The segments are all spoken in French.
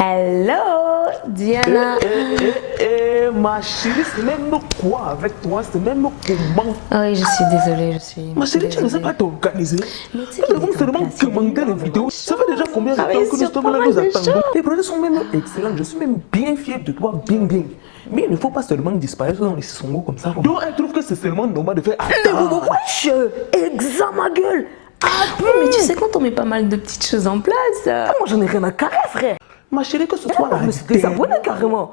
Hello, Diana. Ma chérie, c'est même quoi avec toi? C'est même comment? Oui, je suis désolée, Ma chérie, tu ne sais pas t'organiser. Nous devons seulement commenter les vidéos. Ça fait déjà combien de temps que nous sommes là, nous attendons. Tes projets sont même excellents. Je suis même bien fier de toi, bien. Mais il ne faut pas seulement disparaître dans les songos comme ça. Donc, elle trouve que c'est seulement normal de faire. Wesh, examen ma gueule. Mais tu sais, quand on met pas mal de petites choses en place. Moi, j'en ai rien à carrer, frère. Ma chérie, que ce soit la Désabonné carrément.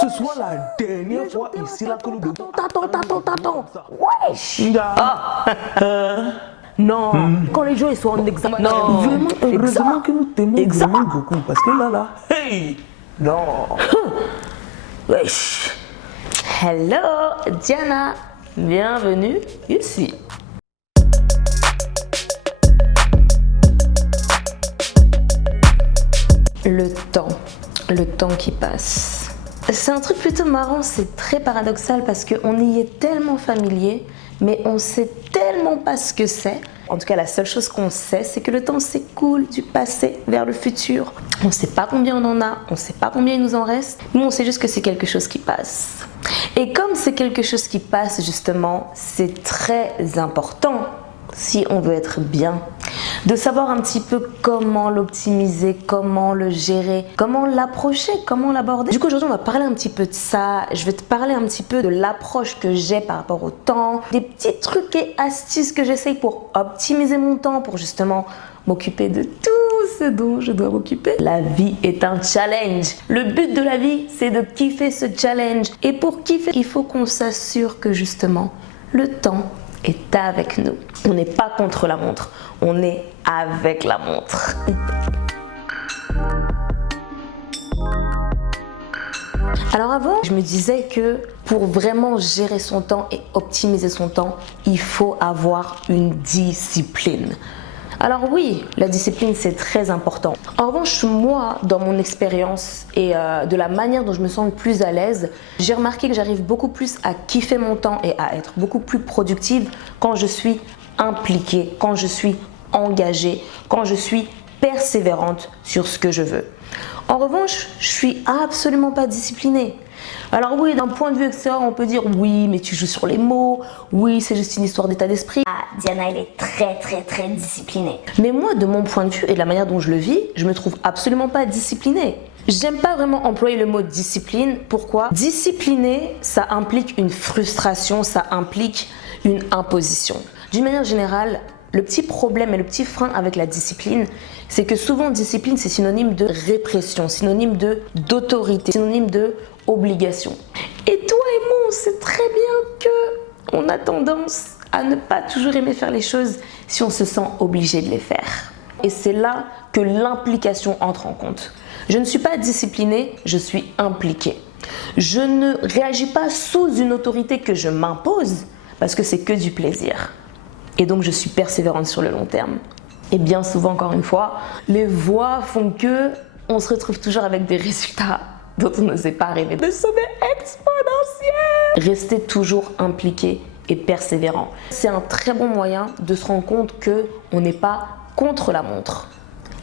que ce soit la dernière fois ici là que nous devons. Attends. Wesh. Non, quand les gens ils sont en examen. Non. Vraiment, heureusement que nous t'aimons vraiment beaucoup. Parce que là, hey, non. Wesh. Hello, Diana. Bienvenue ici. Le temps qui passe. C'est un truc plutôt marrant, c'est très paradoxal parce qu'on y est tellement familier, mais on sait tellement pas ce que c'est. En tout cas, la seule chose qu'on sait, c'est que le temps s'écoule du passé vers le futur. On ne sait pas combien on en a, on ne sait pas combien il nous en reste, mais on sait juste que c'est quelque chose qui passe. Et comme c'est quelque chose qui passe, justement, c'est très important si on veut être bien, de savoir un petit peu comment l'optimiser, comment le gérer, comment l'approcher, comment l'aborder. Du coup, aujourd'hui, on va parler un petit peu de ça. Je vais te parler un petit peu de l'approche que j'ai par rapport au temps, des petits trucs et astuces que j'essaye pour optimiser mon temps, pour justement m'occuper de tout ce dont je dois m'occuper. La vie est un challenge. Le but de la vie, c'est de kiffer ce challenge. Et pour kiffer, il faut qu'on s'assure que justement, le temps est avec nous. On n'est pas contre la montre, on est avec la montre. Alors avant, je me disais que pour vraiment gérer son temps et optimiser son temps, il faut avoir une discipline. Alors oui, la discipline c'est très important. En revanche, moi, dans mon expérience et de la manière dont je me sens le plus à l'aise, j'ai remarqué que j'arrive beaucoup plus à kiffer mon temps et à être beaucoup plus productive quand je suis impliquée, quand je suis engagée, quand je suis persévérante sur ce que je veux. En revanche, je suis absolument pas disciplinée. Alors oui, d'un point de vue extérieur, on peut dire oui, mais tu joues sur les mots, oui, c'est juste une histoire d'état d'esprit. Diana, elle est très disciplinée. Mais moi, de mon point de vue et de la manière dont je le vis, je me trouve absolument pas disciplinée. J'aime pas vraiment employer le mot discipline. Pourquoi? Discipliné, ça implique une frustration, ça implique une imposition. D'une manière générale, le petit problème et le petit frein avec la discipline, c'est que souvent discipline c'est synonyme de répression, synonyme d'autorité, synonyme de obligation. Et toi et moi, on sait très bien que on a tendance à ne pas toujours aimer faire les choses si on se sent obligé de les faire. Et c'est là que l'implication entre en compte. Je ne suis pas disciplinée, je suis impliquée. Je ne réagis pas sous une autorité que je m'impose parce que c'est que du plaisir. Et donc je suis persévérante sur le long terme. Et bien souvent, encore une fois, les voies font que on se retrouve toujours avec des résultats dont on n'osait pas rêver. De sommet exponentiel. Rester toujours impliqué et persévérant. C'est un très bon moyen de se rendre compte qu'on n'est pas contre la montre.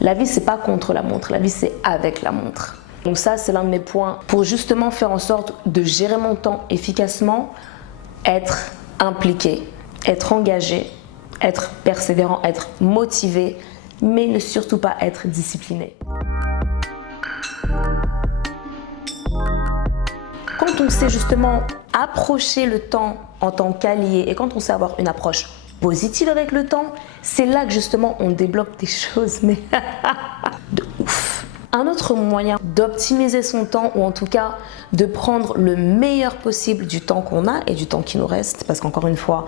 La vie, c'est pas contre la montre. La vie, c'est avec la montre. Donc ça, c'est l'un de mes points pour justement faire en sorte de gérer mon temps efficacement, être impliqué, être engagé, être persévérant, être motivé, mais ne surtout pas être discipliné. Quand on sait justement approcher le temps en tant qu'allié et quand on sait avoir une approche positive avec le temps, c'est là que justement on débloque des choses, mais de ouf. Un autre moyen d'optimiser son temps ou en tout cas de prendre le meilleur possible du temps qu'on a et du temps qui nous reste, parce qu'encore une fois,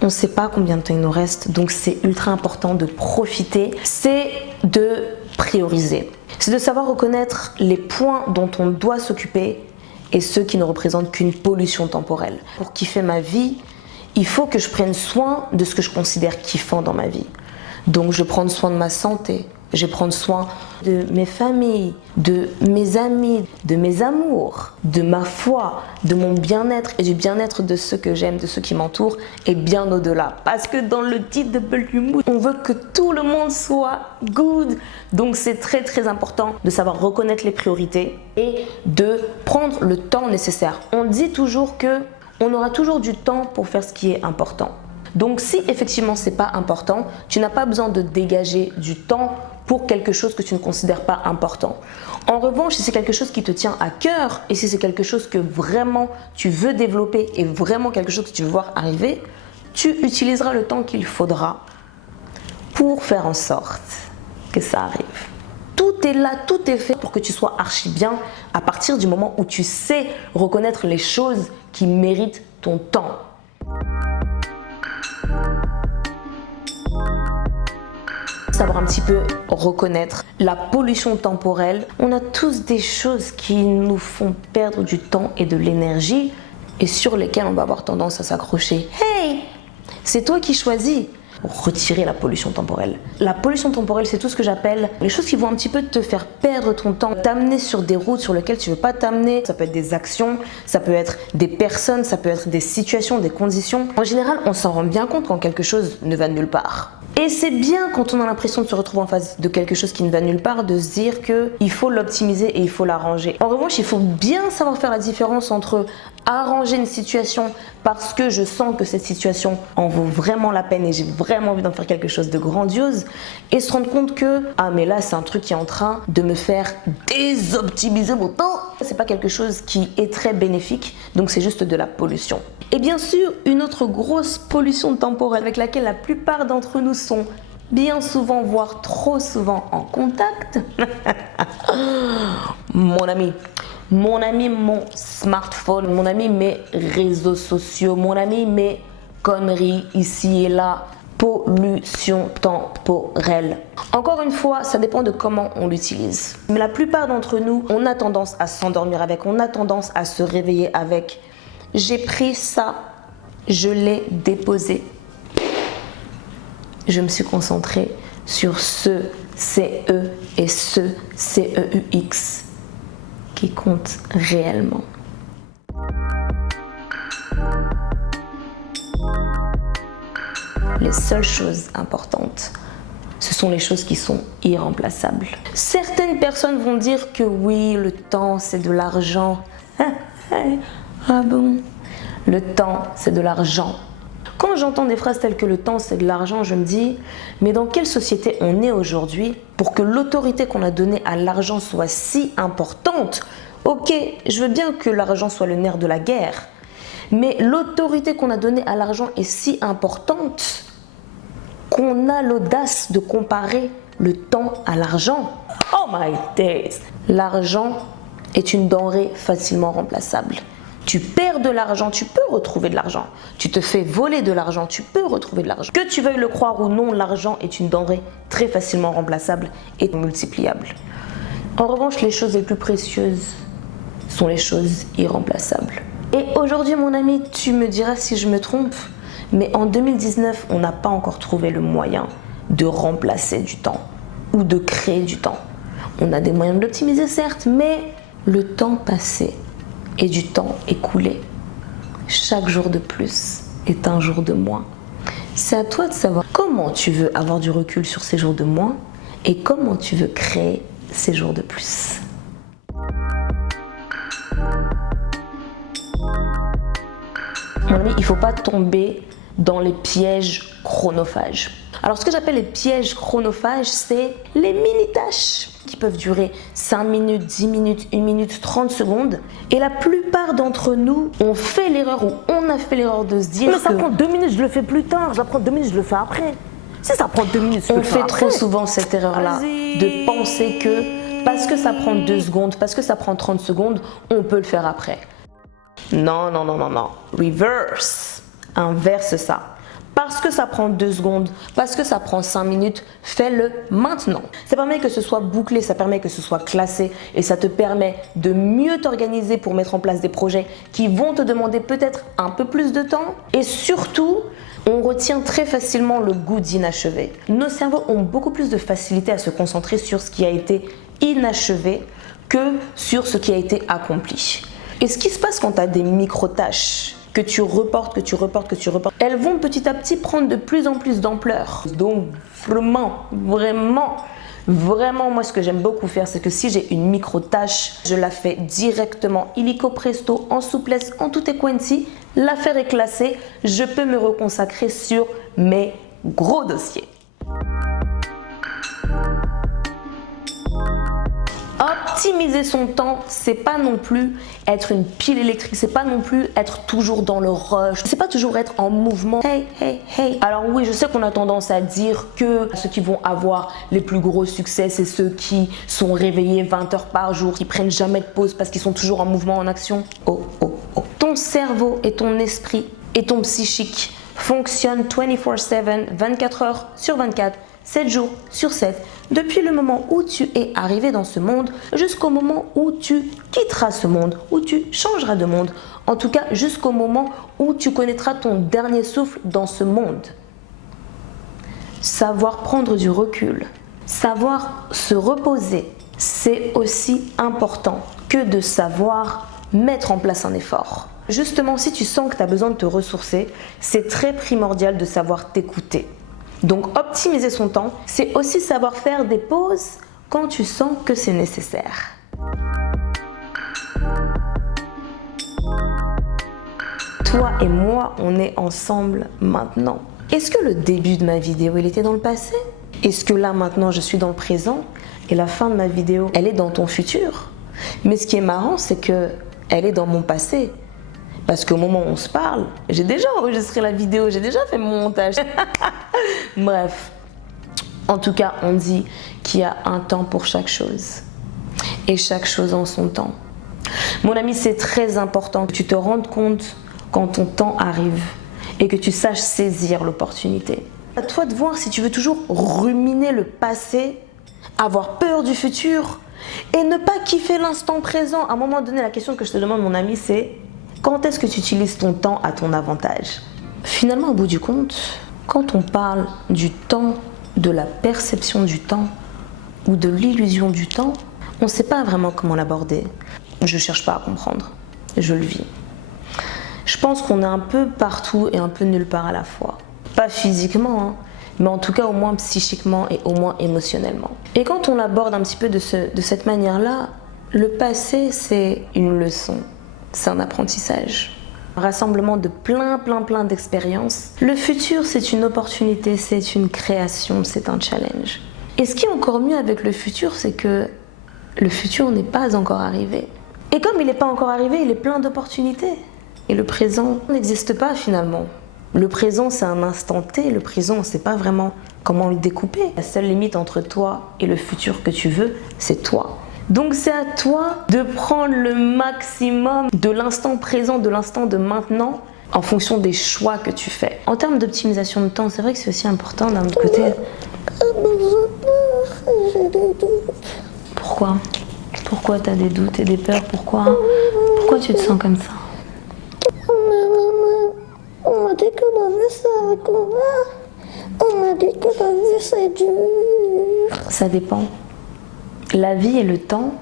on ne sait pas combien de temps il nous reste, donc c'est ultra important de profiter, c'est de prioriser. C'est de savoir reconnaître les points dont on doit s'occuper et ceux qui ne représentent qu'une pollution temporelle. Pour kiffer ma vie, il faut que je prenne soin de ce que je considère kiffant dans ma vie. Donc je prends soin de ma santé, Je vais prendre soin de mes familles, de mes amis, de mes amours, de ma foi, de mon bien-être et du bien-être de ceux que j'aime, de ceux qui m'entourent et bien au-delà. Parce que dans le titre de Mood, on veut que tout le monde soit good. Donc c'est très très important de savoir reconnaître les priorités et de prendre le temps nécessaire. On dit toujours que on aura toujours du temps pour faire ce qui est important. Donc si effectivement c'est pas important, tu n'as pas besoin de dégager du temps pour quelque chose que tu ne considères pas important. En revanche, si c'est quelque chose qui te tient à cœur et si c'est quelque chose que vraiment tu veux développer et vraiment quelque chose que tu veux voir arriver, tu utiliseras le temps qu'il faudra pour faire en sorte que ça arrive. Tout est là, tout est fait pour que tu sois archi bien à partir du moment où tu sais reconnaître les choses qui méritent ton temps. Savoir un petit peu reconnaître la pollution temporelle. On a tous des choses qui nous font perdre du temps et de l'énergie et sur lesquelles on va avoir tendance à s'accrocher. Hey, c'est toi qui choisis. Retirer la pollution temporelle. La pollution temporelle, c'est tout ce que j'appelle les choses qui vont un petit peu te faire perdre ton temps, t'amener sur des routes sur lesquelles tu ne veux pas t'amener. Ça peut être des actions, ça peut être des personnes, ça peut être des situations, des conditions. En général, on s'en rend bien compte quand quelque chose ne va nulle part. Et c'est bien quand on a l'impression de se retrouver en face de quelque chose qui ne va nulle part, de se dire qu'il faut l'optimiser et il faut l'arranger. En revanche, il faut bien savoir faire la différence entre arranger une situation parce que je sens que cette situation en vaut vraiment la peine et j'ai vraiment envie d'en faire quelque chose de grandiose et se rendre compte que ah mais là c'est un truc qui est en train de me faire désoptimiser mon temps. C'est pas quelque chose qui est très bénéfique, donc c'est juste de la pollution. Et bien sûr, une autre grosse pollution temporelle avec laquelle la plupart d'entre nous sont bien souvent, voire trop souvent en contact. Mon ami, mon smartphone, mon ami, mes réseaux sociaux, mon ami, mes conneries ici et là. Pollution temporelle. Encore une fois, ça dépend de comment on l'utilise. Mais la plupart d'entre nous, on a tendance à s'endormir avec, on a tendance à se réveiller avec. J'ai pris ça, je l'ai déposé. Je me suis concentrée sur ce CE et ce CEUX qui comptent réellement. Les seules choses importantes, ce sont les choses qui sont irremplaçables. Certaines personnes vont dire que oui, le temps c'est de l'argent. Ah bon? Le temps c'est de l'argent. Quand j'entends des phrases telles que le temps c'est de l'argent, je me dis, mais dans quelle société on est aujourd'hui pour que l'autorité qu'on a donnée à l'argent soit si importante? Ok, je veux bien que l'argent soit le nerf de la guerre, mais l'autorité qu'on a donnée à l'argent est si importante qu'on a l'audace de comparer le temps à l'argent. Oh my days! L'argent est une denrée facilement remplaçable. Tu perds de l'argent, tu peux retrouver de l'argent. Tu te fais voler de l'argent, tu peux retrouver de l'argent. Que tu veuilles le croire ou non, l'argent est une denrée très facilement remplaçable et multipliable. En revanche, les choses les plus précieuses sont les choses irremplaçables. Et aujourd'hui, mon ami, tu me diras si je me trompe, mais en 2019, on n'a pas encore trouvé le moyen de remplacer du temps ou de créer du temps. On a des moyens de l'optimiser, certes, mais le temps passé et du temps écoulé, chaque jour de plus est un jour de moins. C'est à toi de savoir comment tu veux avoir du recul sur ces jours de moins et comment tu veux créer ces jours de plus. Mon ami, il ne faut pas tomber dans les pièges chronophages. Alors ce que j'appelle les pièges chronophages, c'est les mini-tâches qui peuvent durer 5 minutes, 10 minutes, 1 minute, 30 secondes. Et la plupart d'entre nous ont fait l'erreur ou on a fait l'erreur de se dire mais ça prend 2 minutes, je le fais plus tard. Ça prend 2 minutes, je le fais après. Si ça prend 2 minutes, je peux on le faire fait après. trop souvent cette erreur-là de penser que parce que ça prend 2 secondes, parce que ça prend 30 secondes, on peut le faire après. Non, non, non, non, non. Reverse. Inverse ça. Parce que ça prend 2 secondes, parce que ça prend 5 minutes, fais-le maintenant. Ça permet que ce soit bouclé, ça permet que ce soit classé et ça te permet de mieux t'organiser pour mettre en place des projets qui vont te demander peut-être un peu plus de temps. Et surtout, on retient très facilement le goût d'inachevé. Nos cerveaux ont beaucoup plus de facilité à se concentrer sur ce qui a été inachevé que sur ce qui a été accompli. Et ce qui se passe quand tu as des micro-tâches que tu reportes, elles vont petit à petit prendre de plus en plus d'ampleur. Donc vraiment, moi ce que j'aime beaucoup faire, c'est que si j'ai une micro-tâche, je la fais directement, illico presto, en souplesse, en tutti quanti, l'affaire est classée, je peux me reconsacrer sur mes gros dossiers. Optimiser son temps, c'est pas non plus être une pile électrique, c'est pas non plus être toujours dans le rush, c'est pas toujours être en mouvement. Hey. Alors oui, je sais qu'on a tendance à dire que ceux qui vont avoir les plus gros succès, c'est ceux qui sont réveillés 20 heures par jour, qui prennent jamais de pause parce qu'ils sont toujours en mouvement, en action. Oh. Ton cerveau et ton esprit et ton psychique fonctionnent 24/7, 24 heures sur 24. 7 jours sur 7, depuis le moment où tu es arrivé dans ce monde jusqu'au moment où tu quitteras ce monde, où tu changeras de monde, en tout cas jusqu'au moment où tu connaîtras ton dernier souffle dans ce monde. Savoir prendre du recul, savoir se reposer, c'est aussi important que de savoir mettre en place un effort. Justement, si tu sens que tu as besoin de te ressourcer, c'est très primordial de savoir t'écouter. Donc optimiser son temps, c'est aussi savoir faire des pauses quand tu sens que c'est nécessaire. Toi et moi, on est ensemble maintenant. Est-ce que le début de ma vidéo, il était dans le passé? Est-ce que là, maintenant, je suis dans le présent et la fin de ma vidéo, elle est dans ton futur? Mais ce qui est marrant, c'est que elle est dans mon passé. Parce qu'au moment où on se parle, j'ai déjà enregistré la vidéo, j'ai déjà fait mon montage. Bref, en tout cas, on dit qu'il y a un temps pour chaque chose. Et chaque chose en son temps. Mon ami, c'est très important que tu te rendes compte quand ton temps arrive et que tu saches saisir l'opportunité. À toi de voir si tu veux toujours ruminer le passé, avoir peur du futur et ne pas kiffer l'instant présent. À un moment donné, la question que je te demande, mon ami, c'est: quand est-ce que tu utilises ton temps à ton avantage? Finalement, au bout du compte, quand on parle du temps, de la perception du temps ou de l'illusion du temps, on ne sait pas vraiment comment l'aborder. Je ne cherche pas à comprendre, je le vis. Je pense qu'on est un peu partout et un peu nulle part à la fois. Pas physiquement, hein, mais en tout cas au moins psychiquement et au moins émotionnellement. Et quand on l'aborde un petit peu de cette manière-là, le passé, c'est une leçon. C'est un apprentissage, un rassemblement de plein d'expériences. Le futur, c'est une opportunité, c'est une création, c'est un challenge. Et ce qui est encore mieux avec le futur, c'est que le futur n'est pas encore arrivé. Et comme il n'est pas encore arrivé, il est plein d'opportunités. Et le présent n'existe pas finalement. Le présent, c'est un instant T. Le présent, on ne sait pas vraiment comment le découper. La seule limite entre toi et le futur que tu veux, c'est toi. Donc c'est à toi de prendre le maximum de l'instant présent, de l'instant de maintenant, en fonction des choix que tu fais. En termes d'optimisation de temps, c'est vrai que c'est aussi important d'un autre côté. J'ai des doutes. Pourquoi? Pourquoi tu as des doutes et des peurs? Pourquoi tu te sens comme ça? On m'a dit que la vie c'est un combat. On m'a dit que la vie c'est dur. Ça dépend. La vie et le temps,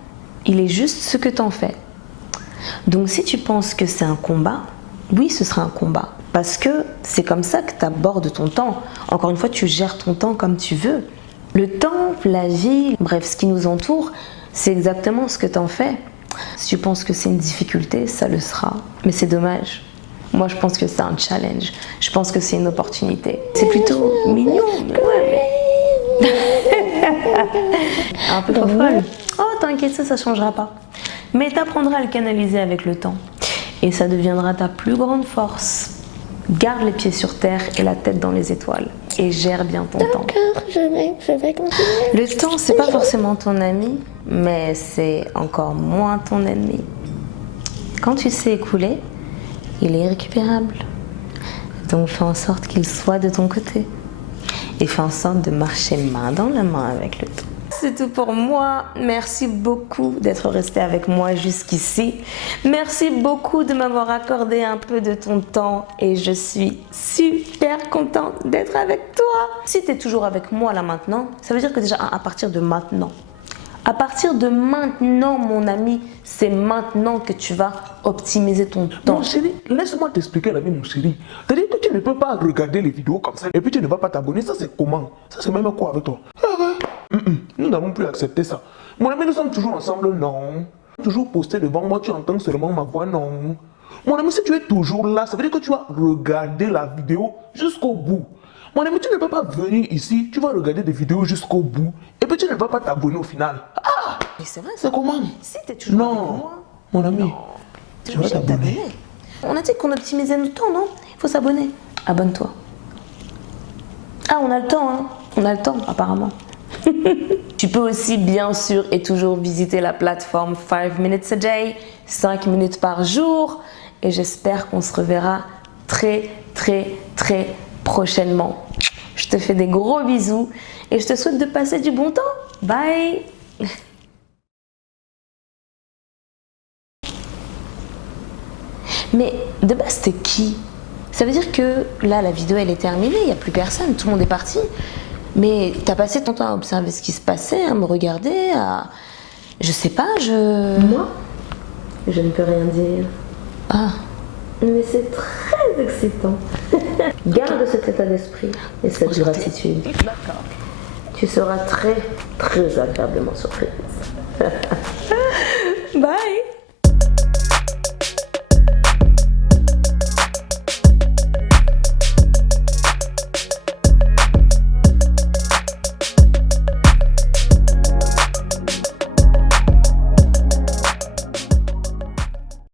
il est juste ce que tu en fais. Donc si tu penses que c'est un combat, oui, ce sera un combat. Parce que c'est comme ça que tu abordes ton temps. Encore une fois, tu gères ton temps comme tu veux. Le temps, la vie, bref, ce qui nous entoure, c'est exactement ce que tu en fais. Si tu penses que c'est une difficulté, ça le sera. Mais c'est dommage. Moi, je pense que c'est un challenge. Je pense que c'est une opportunité. C'est plutôt mignon. Ouais, mais... un peu trop folle. Oh, t'inquiète, ça changera pas. Mais t'apprendras à le canaliser avec le temps. Et ça deviendra ta plus grande force. Garde les pieds sur terre et la tête dans les étoiles. Et gère bien ton temps. D'accord, je vais continuer. Le temps, c'est pas forcément ton ami, mais c'est encore moins ton ennemi. Quand tu sais écouler, il est irrécupérable. Donc fais en sorte qu'il soit de ton côté. Et fais en sorte de marcher main dans la main avec le temps. C'est tout pour moi. Merci beaucoup d'être resté avec moi jusqu'ici. Merci beaucoup de m'avoir accordé un peu de ton temps et je suis super contente d'être avec toi. Si tu es toujours avec moi là maintenant, ça veut dire que déjà à partir de maintenant, mon ami, c'est maintenant que tu vas optimiser ton temps. Mon chéri, laisse-moi t'expliquer la vie, mon chéri. C'est-à-dire que tu ne peux pas regarder les vidéos comme ça et puis tu ne vas pas t'abonner. Ça, c'est comment? Ça, c'est même quoi avec toi? Nous n'allons plus accepter ça. Mon ami, nous sommes toujours ensemble, non. Toujours posté devant moi, tu entends seulement ma voix, non. Mon ami, si tu es toujours là, ça veut dire que tu vas regarder la vidéo jusqu'au bout. Mon ami, tu ne peux pas venir ici, tu vas regarder des vidéos jusqu'au bout et puis tu ne vas pas t'abonner au final. Ah! Mais c'est vrai, C'est comment? Si tu es toujours avec Non, moi, mon ami, tu vas t'abonner. On a dit qu'on optimisait notre temps, non? Il faut s'abonner. Abonne-toi. Ah, on a le temps, hein? On a le temps, apparemment. Tu peux aussi, bien sûr, et toujours visiter la plateforme 5 minutes a day, 5 minutes par jour. Et j'espère qu'on se reverra très, très, très prochainement. Je te fais des gros bisous et je te souhaite de passer du bon temps. Bye! Mais de base, c'était qui? Ça veut dire que là, la vidéo, elle est terminée, il n'y a plus personne, tout le monde est parti. Mais t'as passé ton temps à observer ce qui se passait, à me regarder, à... Je sais pas, Moi, je ne peux rien dire. Ah. Mais c'est très excitant. Garde cet état d'esprit et cette gratitude. D'accord. Tu seras très, très agréablement surprise. Bye!